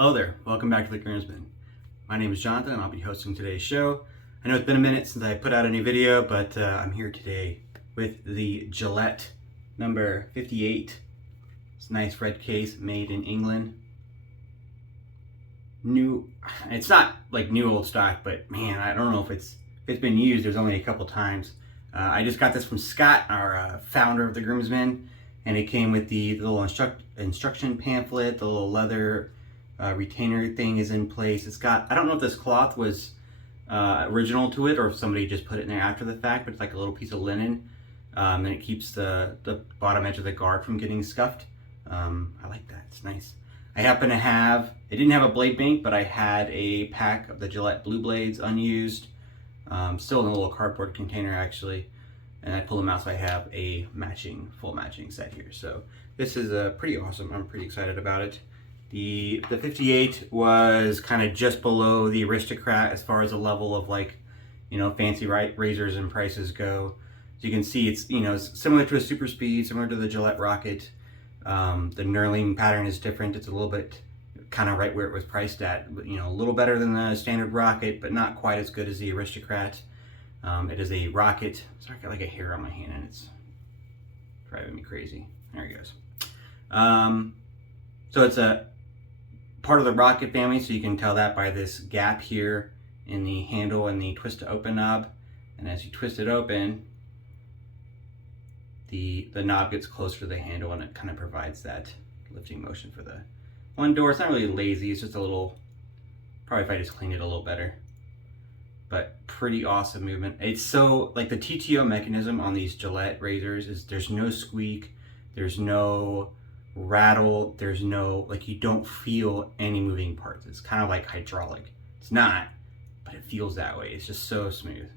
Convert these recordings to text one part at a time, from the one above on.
Hello there, welcome back to The Groomsman. My name is Jonathan and I'll be hosting today's show. I know it's been a minute since I put out any video, but I'm here today with the Gillette number 58. It's a nice red case made in England. New, it's not like new old stock, but man, I don't know if it's been used. There's only a couple times. I just got this from Scott, our founder of The Groomsman, and it came with the little instruction pamphlet, the little leather retainer thing is in place. It's got, I don't know if this cloth was original to it or if somebody just put it in there after the fact, but it's like a little piece of linen, and it keeps the bottom edge of the guard from getting scuffed. I like that, it's nice. I happen to have, it didn't have a blade bank, but I had a pack of the Gillette blue blades unused, still in a little cardboard container actually, and I pulled them out so I have a full matching set here. So this is pretty awesome. I'm pretty excited about it. The 58 was kind of just below the Aristocrat as far as the level of, like, you know, fancy razors and prices go. As you can see, it's, you know, similar to a Super Speed, similar to the Gillette Rocket. The knurling pattern is different. It's a little bit kind of right where it was priced at, but, you know, a little better than the standard Rocket, but not quite as good as the Aristocrat. It is a Rocket. Sorry, I got like a hair on my hand and it's driving me crazy. There it goes. So it's a part of the Rocket family, so you can tell that by this gap here in the handle and the twist to open knob. And as you twist it open, the knob gets closer to the handle and it kind of provides that lifting motion for the one door. It's not really lazy, it's just a little, probably if I just cleaned it a little better. But pretty awesome movement. It's so, like, the TTO mechanism on these Gillette razors is there's no squeak, there's no rattle, there's no, like, you don't feel any moving parts. It's kind of like hydraulic. It's not, but it feels that way. It's just so smooth.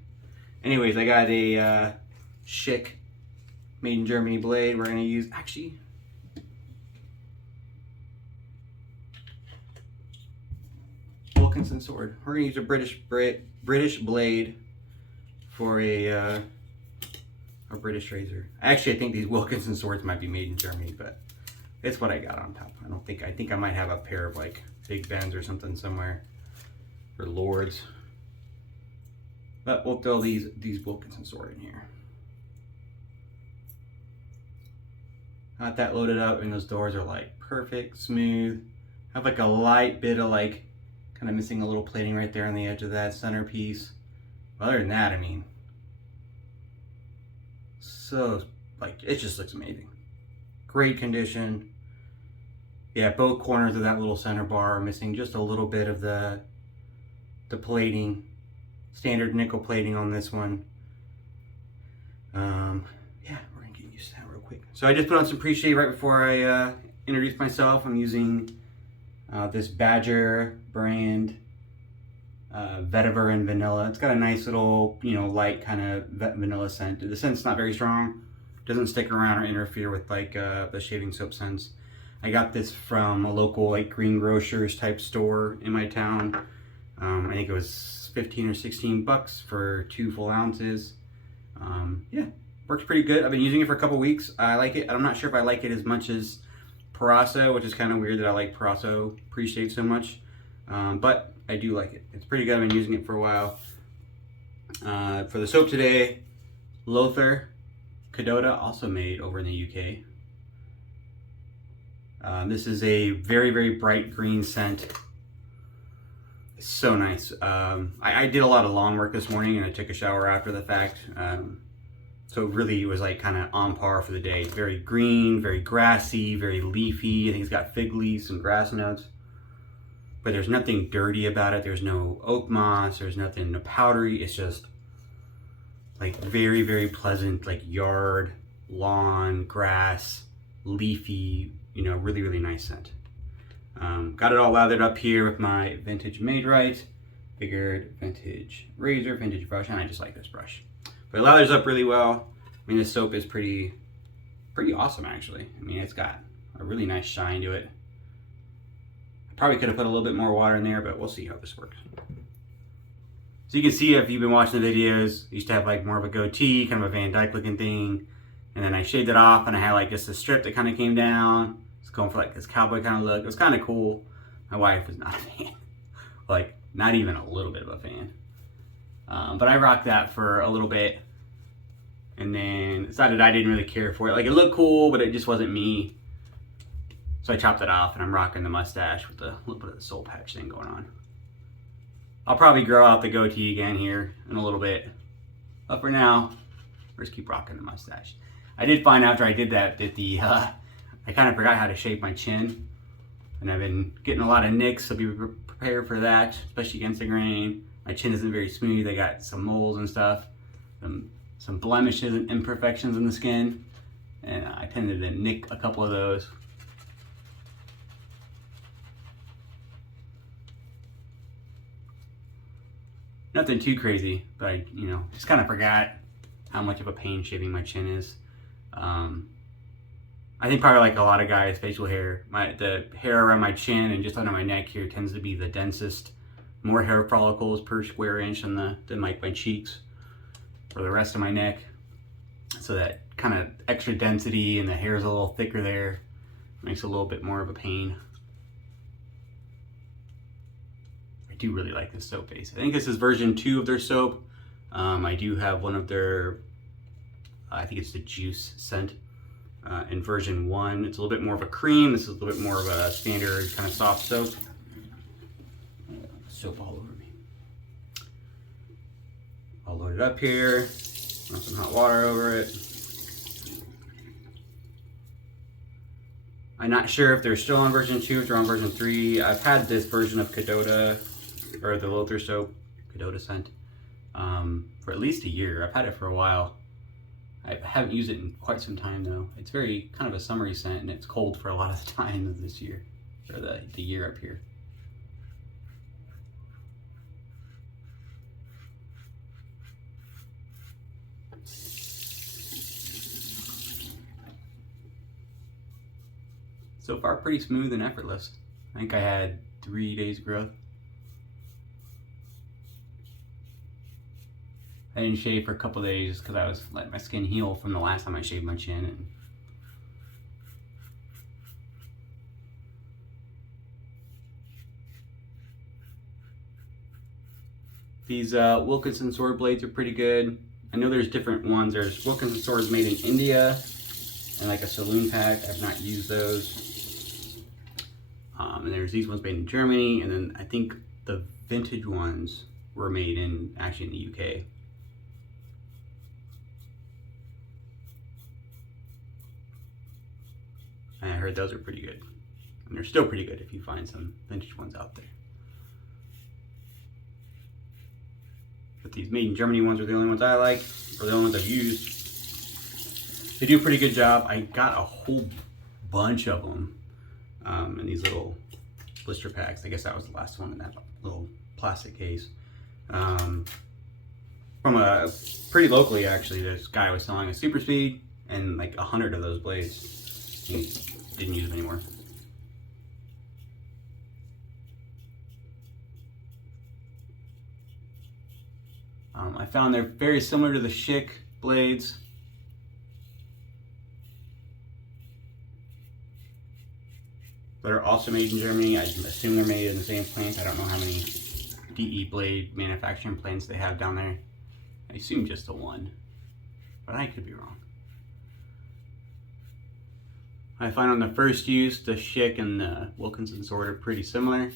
Anyways, I got a Schick made in Germany blade. We're gonna use, actually, Wilkinson Sword. We're gonna use a British blade for a British razor. Actually, I think these Wilkinson Swords might be made in Germany, but it's what I got on top. I think I might have a pair of, like, Big Bens or something somewhere, or Lords. But we'll throw these Wilkinson Sword in here. Got that loaded up, and those doors are like perfect, smooth. Have like a light bit of, like, kind of missing a little plating right there on the edge of that centerpiece. But other than that, I mean, so, like, it just looks amazing. Great condition. Yeah, both corners of that little center bar are missing just a little bit of the plating. Standard nickel plating on this one. Yeah, we're gonna get used to that real quick. So I just put on some PreShave right before I introduced myself. I'm using this Badger brand vetiver and vanilla. It's got a nice little, you know, light kind of vanilla scent. The scent's not very strong. Doesn't stick around or interfere with, like, the shaving soap scents. I got this from a local, like, greengrocers type store in my town. I think it was 15 or 16 bucks for 2 full ounces. Yeah, works pretty good. I've been using it for a couple weeks. I like it. I'm not sure if I like it as much as Parasso, which is kind of weird that I like Parasso PreShave so much. But I do like it. It's pretty good. I've been using it for a while. For the soap today, Lothur Kadota, also made over in the UK. This is a very, very bright green scent. It's so nice. I did a lot of lawn work this morning and I took a shower after the fact. So it really was, like, kind of on par for the day. Very green, very grassy, very leafy. I think it's got fig leaves, some grass notes. But there's nothing dirty about it. There's no oak moss. There's nothing, no powdery. It's just, like, very, very pleasant, like, yard, lawn, grass, leafy, you know, really, really nice scent. Got it all lathered up here with my vintage made Rite. Figured vintage razor, vintage brush, and I just like this brush. But it lathers up really well. I mean, this soap is pretty awesome, actually. I mean, it's got a really nice shine to it. I probably could have put a little bit more water in there, but we'll see how this works. So you can see, if you've been watching the videos, I used to have, like, more of a goatee, kind of a Van Dyke looking thing. And then I shaved it off and I had, like, just a strip that kind of came down. It's going for, like, this cowboy kind of look. It was kind of cool. My wife was not a fan. Like, not even a little bit of a fan. But I rocked that for a little bit, and then decided I didn't really care for it. Like, it looked cool, but it just wasn't me. So I chopped it off, and I'm rocking the mustache with a little bit of the soul patch thing going on. I'll probably grow out the goatee again here in a little bit. But for now, we'll just keep rocking the mustache. I did find after I did that I kind of forgot how to shape my chin. And I've been getting a lot of nicks, so be prepared for that, especially against the grain. My chin isn't very smooth. I got some moles and stuff, some blemishes and imperfections in the skin, and I tended to nick a couple of those. Nothing too crazy, but I, just kind of forgot how much of a pain shaving my chin is. I think probably like a lot of guys, facial hair, the hair around my chin and just under my neck here tends to be the densest. More hair follicles per square inch than like my cheeks or the rest of my neck. So that kind of extra density and the hair is a little thicker there. Makes it a little bit more of a pain. I do really like this soap base. I think this is version 2 of their soap. I do have one of their, I think it's the juice scent. In version 1, it's a little bit more of a cream. This is a little bit more of a standard kind of soft soap. Soap all over me. I'll load it up here. Run some hot water over it. I'm not sure if they're still on version 2, if they're on version 3. I've had this version of Kadota, or the Lothur soap, Kadota scent, for at least a year. I've had it for a while. I haven't used it in quite some time though. It's very kind of a summery scent, and it's cold for a lot of the time of this year, or the year up here. So far, pretty smooth and effortless. I think I had 3 days growth. I didn't shave for a couple days because I was letting my skin heal from the last time I shaved my chin. And these Wilkinson Sword blades are pretty good. I know there's different ones. There's Wilkinson Swords made in India and like a saloon pack. I've not used those. And there's these ones made in Germany, and then I think the vintage ones were made actually in the UK. And I heard those are pretty good. And they're still pretty good if you find some vintage ones out there. But these made in Germany ones are the only ones I like, or the only ones I've used. They do a pretty good job. I got a whole bunch of them in these little blister packs. I guess that was the last one in that little plastic case. From a pretty locally, actually, this guy was selling a super speed and like 100 of those blades. He didn't use them anymore. I found they're very similar to the Schick blades. But are also made in Germany. I assume they're made in the same plant. I don't know how many DE blade manufacturing plants they have down there. I assume just the one, but I could be wrong. I find on the first use, the Schick and the Wilkinson Sword are pretty similar.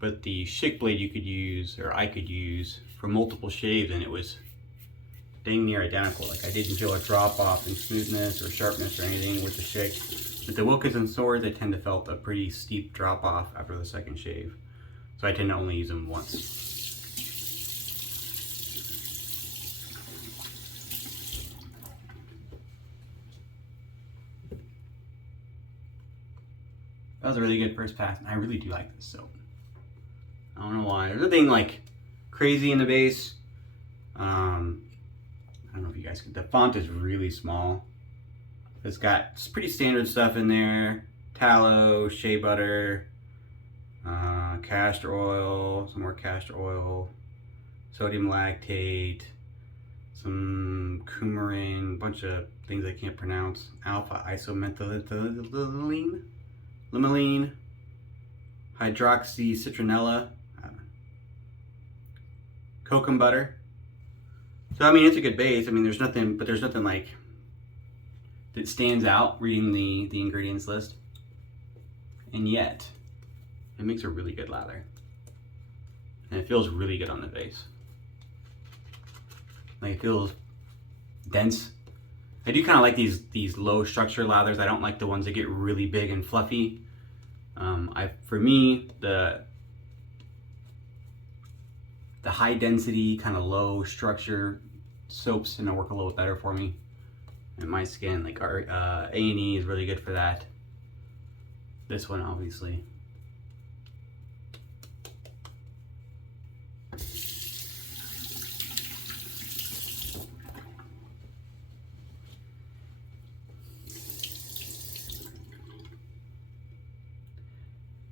But the Schick blade you could use, or I could use, for multiple shaves, and it was dang near identical. Like, I didn't feel a drop off in smoothness or sharpness or anything with the Schick. With the Wilkinson Sword, I tend to felt a pretty steep drop off after the second shave. So I tend to only use them once. That was a really good first pass, and I really do like this soap. I don't know why. There's nothing like crazy in the base. I don't know if you guys can. The font is really small. It's got pretty standard stuff in there: tallow, shea butter, castor oil, some more castor oil, sodium lactate, some coumarin, a bunch of things I can't pronounce. Alpha isomethylethylene, limonene, hydroxy citronella, kokum butter. So I mean, it's a good base. I mean, there's nothing like that stands out reading the ingredients list, and yet it makes a really good lather, and it feels really good on the face. Like, it feels dense. I do kind of like these low structure lathers. I don't like the ones that get really big and fluffy. For me, the high density, kind of low structure soaps tend to work a little better for me and my skin. Like our A&E is really good for that. This one, obviously.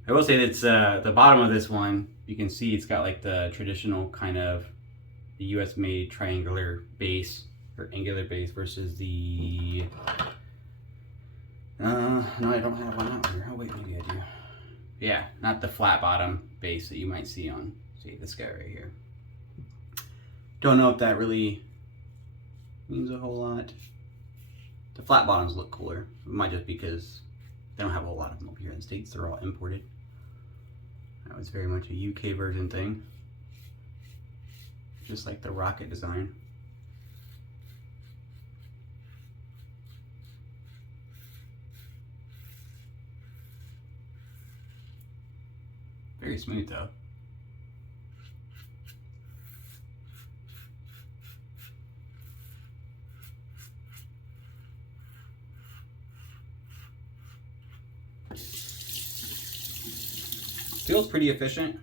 I will say that it's the bottom of this one, you can see it's got like the traditional kind of the US made triangular base or angular base versus the no, I don't have one out here. Oh wait, maybe I do. Yeah, not the flat bottom base that you might see on, say, this guy right here. Don't know if that really means a whole lot. The flat bottoms look cooler. It might just because they don't have a whole lot of them over here in the States. They're all imported. That was very much a UK version thing. Just like the rocket design. Very smooth though. Feels pretty efficient.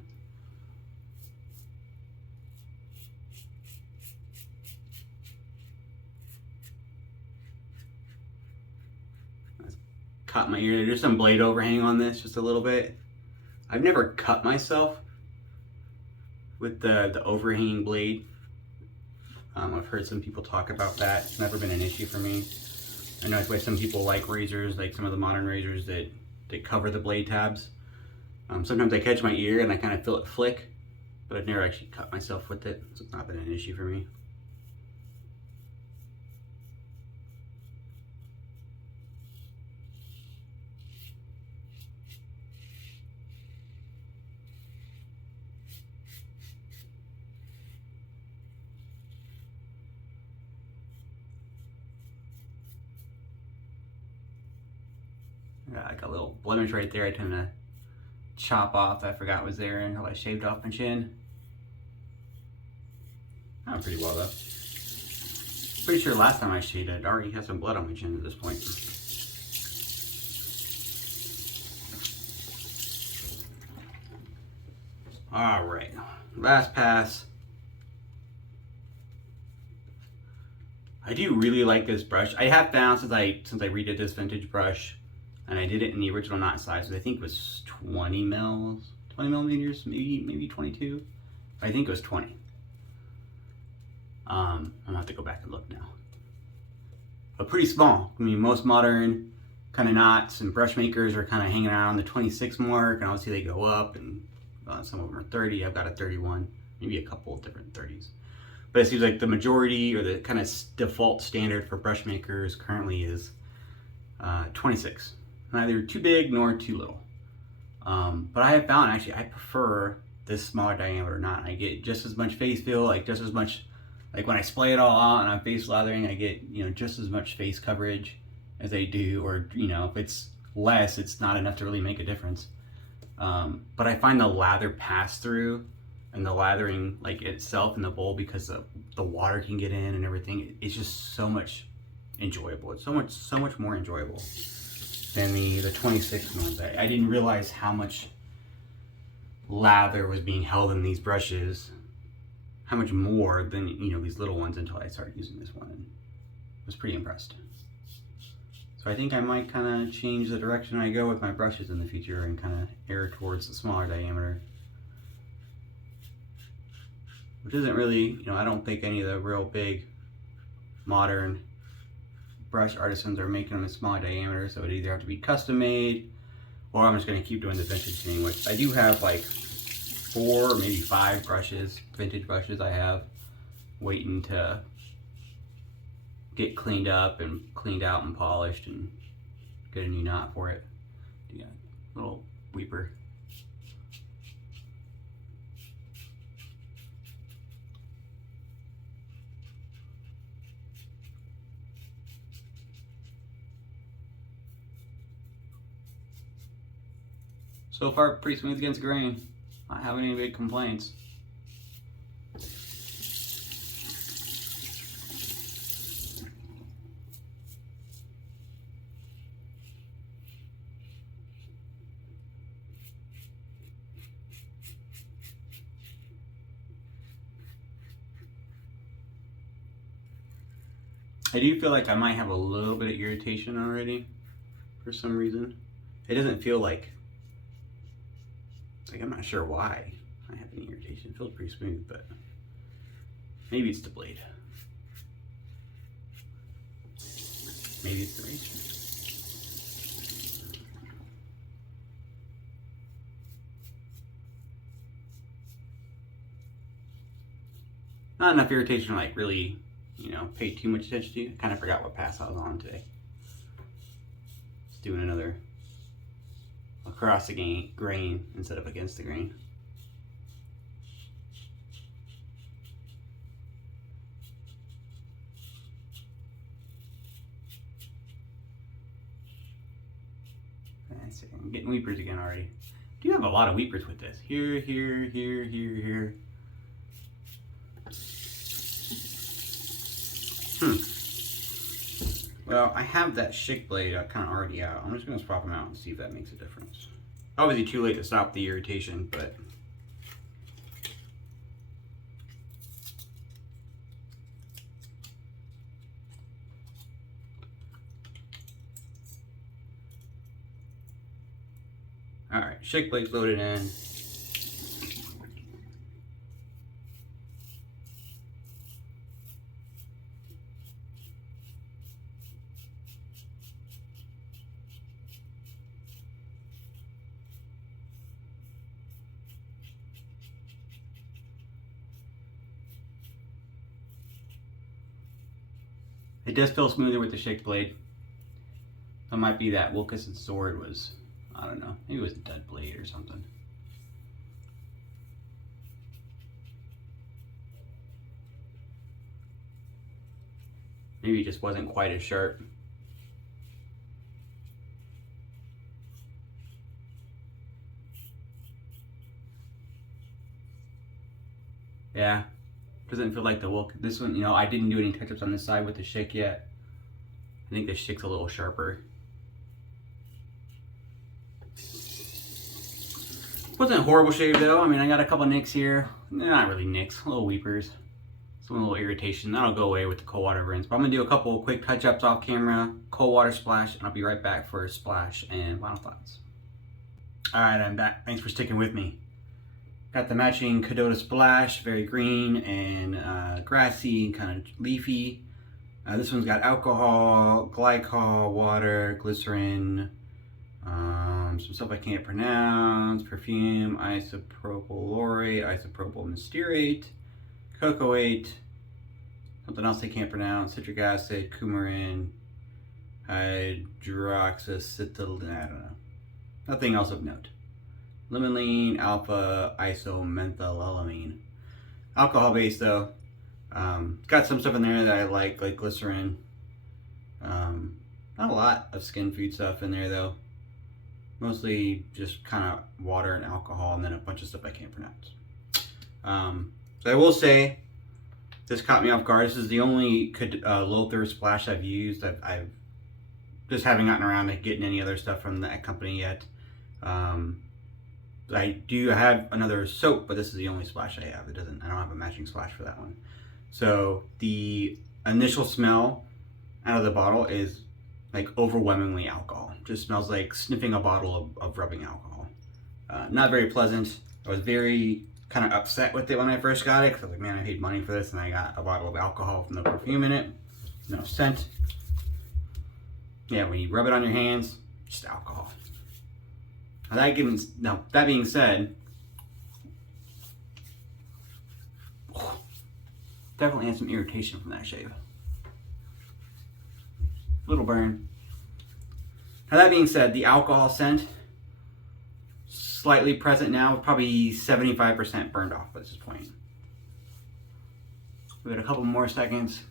Caught my ear. There's some blade overhang on this, just a little bit. I've never cut myself with the overhanging blade. I've heard some people talk about that. It's never been an issue for me. I know that's why some people like razors, like some of the modern razors that cover the blade tabs. Sometimes I catch my ear and I kind of feel it flick, but I've never actually cut myself with it, so it's not been an issue for me. Got like a little blemish right there I tend to chop off that I forgot was there until I shaved off my chin. Not pretty well though. Pretty sure last time I shaved it already had some blood on my chin at this point. Alright, last pass. I do really like this brush. I have found since I redid this vintage brush, and I did it in the original knot size, which I think was 20 millimeters, maybe 22. I think it was 20. I'm gonna have to go back and look now. But pretty small. I mean, most modern kind of knots and brush makers are kind of hanging around the 26 mark, and obviously they go up, and some of them are 30. I've got a 31, maybe a couple of different 30s. But it seems like the majority, or the kind of default standard for brush makers currently is 26. Neither too big nor too little. But I have found, actually, I prefer this smaller diameter knot. I get just as much face feel, like just as much, like when I splay it all out and I'm face lathering, I get, you know, just as much face coverage as I do, or, you know, if it's less, it's not enough to really make a difference. But I find the lather pass through and the lathering like itself in the bowl, because the water can get in and everything, it's just so much enjoyable. It's so much more enjoyable than the 26 ones. I didn't realize how much lather was being held in these brushes, how much more than, you know, these little ones, until I started using this one, and was pretty impressed. So I think I might kind of change the direction I go with my brushes in the future and kind of err towards the smaller diameter. Which isn't really, you know, I don't think any of the real big modern brush artisans are making them in smaller diameter, so it either have to be custom made, or I'm just gonna keep doing the vintage thing, which I do have like 4, maybe 5 brushes, vintage brushes I have waiting to get cleaned up and cleaned out and polished and get a new knot for it. Yeah, little weeper. So far, pretty smooth against grain. Not having any big complaints. I do feel like I might have a little bit of irritation already for some reason. It doesn't feel like I'm not sure why I have any irritation. It feels pretty smooth, but maybe it's the blade. Maybe it's the razor. Not enough irritation to like really, you know, pay too much attention to. I kind of forgot what pass I was on today. Just doing another across the grain instead of against the grain. That's it. I'm getting weepers again already. I do have a lot of weepers with this. Here, here, here, here, here. Well, I have that Schick blade kind of already out. I'm just going to swap them out and see if that makes a difference. Obviously too late to stop the irritation, but alright, Schick blade's loaded in. It does feel smoother with the Schick blade. That might be that Wilkinson Sword was, I don't know, maybe it was a dud blade or something. Maybe it just wasn't quite as sharp. Yeah. Doesn't feel like the this one, you know, I didn't do any touch-ups on this side with the Schick yet. I think the Schick's a little sharper. Wasn't a horrible shave though. I mean, I got a couple nicks here. Not really nicks, little weepers. Some little irritation. That'll go away with the cold water rinse. But I'm gonna do a couple quick touch-ups off camera, cold water splash, and I'll be right back for a splash and final thoughts. Alright, I'm back. Thanks for sticking with me. Got the matching Kadota splash, very green and grassy, kind of leafy. This one's got alcohol, glycol, water, glycerin, some stuff I can't pronounce, perfume, isopropyl laurate, isopropyl mysterate, cocoate, something else I can't pronounce, citric acid, coumarin, hydroxyacetylene, I don't know. Nothing else of note. Limonene, alpha, isomethylamine. Alcohol based though. Got some stuff in there that I like glycerin. Not a lot of skin food stuff in there though. Mostly just kind of water and alcohol, and then a bunch of stuff I can't pronounce. So I will say, this caught me off guard. This is the only Lothur splash I've used. I've just haven't gotten around to getting any other stuff from that company yet. I do have another soap, but this is the only splash I have. I don't have a matching splash for that one. So the initial smell out of the bottle is like overwhelmingly alcohol. Just smells like sniffing a bottle of rubbing alcohol. Not very pleasant. I was very kind of upset with it when I first got it, because I was like, man, I paid money for this, and I got a bottle of alcohol with no perfume in it, no scent. Yeah, when you rub it on your hands, just alcohol. Now that being said, definitely had some irritation from that shave. Little burn. Now that being said, the alcohol scent, slightly present now, probably 75% burned off at this point. Give it a couple more seconds.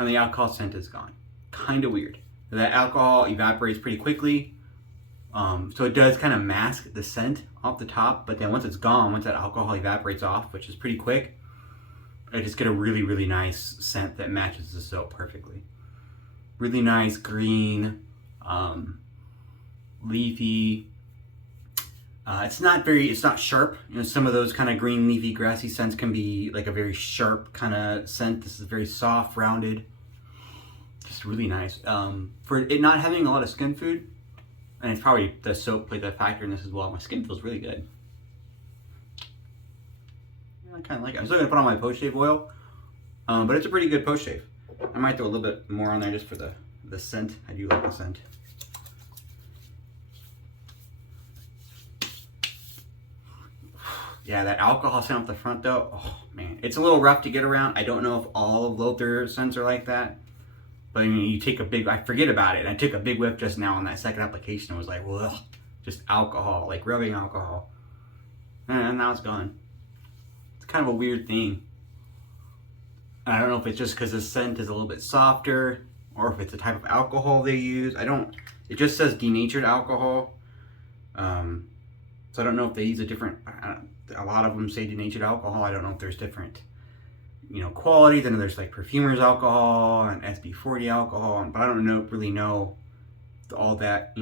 And the alcohol scent is gone. Kind of weird. That alcohol evaporates pretty quickly. So it does kind of mask the scent off the top, but then once it's gone, once that alcohol evaporates off, which is pretty quick, I just get a really, really nice scent that matches the soap perfectly. Really nice green, leafy. It's not sharp. You know, some of those kind of green, leafy, grassy scents can be like a very sharp kind of scent. This is very soft, rounded. Just really nice. For it not having a lot of skin food, and it's probably the soap played that factor in this as well. My skin feels really good. I kind of like it. I'm still going to put on my PostShave oil, but it's a pretty good PostShave. I might throw a little bit more on there just for the scent. I do like the scent. Yeah, that alcohol scent off the front though, oh man. It's a little rough to get around. I don't know if all of Lothur scents are like that. But I mean, you take I forget about it. I took a big whiff just now on that second application and was like, well, just alcohol, like rubbing alcohol. And now it's gone. Kind of a weird thing. I don't know if it's just because the scent is a little bit softer or if it's the type of alcohol they use. It just says denatured alcohol. So I don't know if they use a lot of them say denatured alcohol. I don't know if there's different, qualities. I know there's like perfumer's alcohol and SB40 alcohol, but I don't really know all that,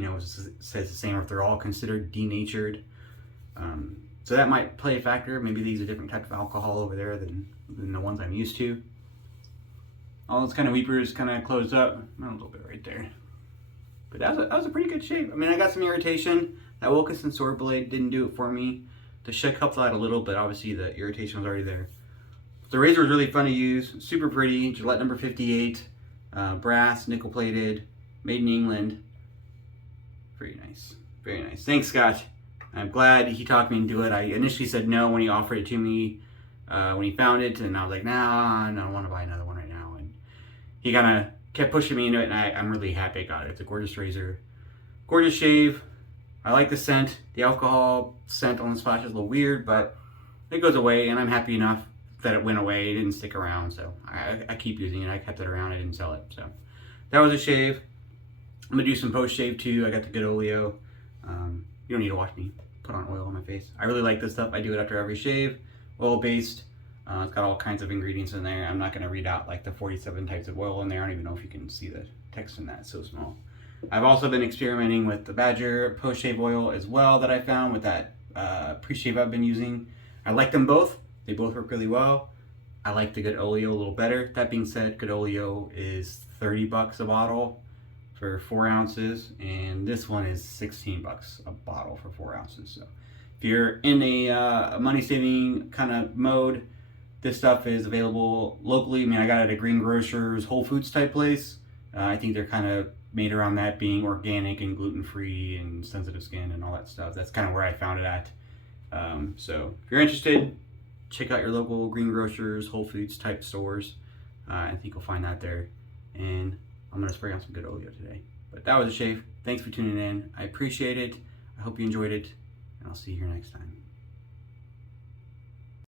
says the same or if they're all considered denatured. So that might play a factor. Maybe these are different types of alcohol over there than the ones I'm used to. All those kind of weepers kind of closed up. A little bit right there. But that was a pretty good shave. I mean, I got some irritation. That Wilkinson Sword blade didn't do it for me. The shook helped out a little, but obviously the irritation was already there. The razor was really fun to use. Super pretty. Gillette number 58. Brass, nickel plated. Made in England. Very nice. Very nice. Thanks, Scott. I'm glad he talked me into it. I initially said no when he offered it to me when he found it, and I was like, nah, I don't want to buy another one right now. And he kind of kept pushing me into it, and I'm really happy I got it. It's a gorgeous razor. Gorgeous shave. I like the scent. The alcohol scent on the splash is a little weird, but it goes away, and I'm happy enough that it went away. It didn't stick around, so I keep using it. I kept it around. I didn't sell it. So that was a shave. I'm going to do some post-shave, too. I got the good Oleo. You don't need to watch me put on oil on my face. I really like this stuff. I do it after every shave. Oil-based. It's got all kinds of ingredients in there. I'm not going to read out like the 47 types of oil in there. I don't even know if you can see the text in that. It's so small. I've also been experimenting with the Badger post-shave oil as well that I found with that PreShave I've been using. I like them both. They both work really well. I like the good Oleo a little better. That being said, good Oleo is $30 a bottle for 4 ounces, and this one is $16 a bottle for 4 ounces. So if you're in a money-saving kind of mode, this stuff is available locally. I mean, I got it at a Green Grocers, Whole Foods type place. I think they're kind of made around that being organic and gluten-free and sensitive skin and all that stuff. That's kind of where I found it at. So if you're interested, check out your local Green Grocers, Whole Foods type stores. I think you'll find that there. And I'm going to spray on some good Oleo today. But that was a shave. Thanks for tuning in. I appreciate it. I hope you enjoyed it. And I'll see you here next time.